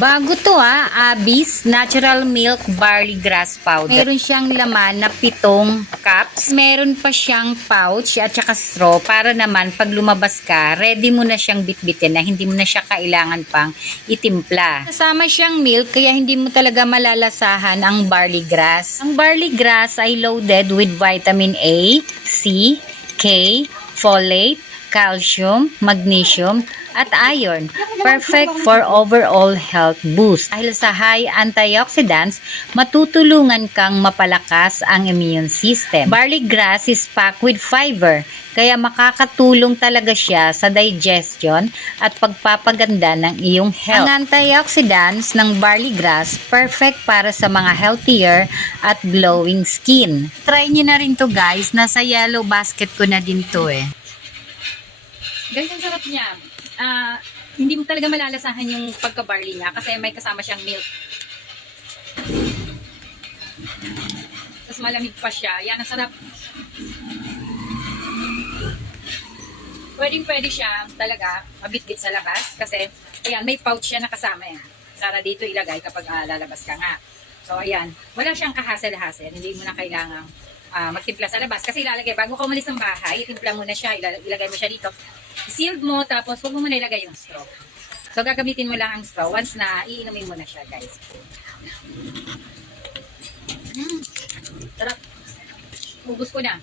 Bago to Abby's Natural Milk Barley Grass Powder. Meron siyang laman na 7 cups. Meron pa siyang pouch at saka straw para naman pag lumabas ka, ready mo na siyang bitbitin na hindi mo na siya kailangan pang itimpla. Kasama siyang milk kaya hindi mo talaga malalasahan ang barley grass. Ang barley grass ay loaded with vitamin A, C, K, folate, calcium, magnesium, at iron. Perfect for overall health boost. Dahil sa high antioxidants, matutulungan kang mapalakas ang immune system. Barley grass is packed with fiber, kaya makakatulong talaga siya sa digestion at pagpapaganda ng iyong health. Ang antioxidants ng barley grass, perfect para sa mga healthier at glowing skin. Try nyo na rin to guys, nasa yellow basket ko na din to Guys, ang sarap niya. Hindi mo talaga malalasahan yung pagka-barley niya kasi may kasama siyang milk. Tapos malamig pa siya. Yan, ang sarap. Pwedeng-pwede siya talaga mabitbit sa labas kasi ayan, may pouch siya na kasama yan. Para dito ilagay kapag lalabas ka nga. So, ayan. Wala siyang kahasel-hasel. Hindi mo na kailangang magtimpla sa labas. Kasi ilalagay, bago ka umalis ng bahay, itimpla mo na siya, ilagay mo siya dito. Sealed mo, tapos huwag mo muna ilagay yung straw. So, gagamitin mo lang ang straw once na iinumin mo na siya, guys. Sarap. Ubus ko na.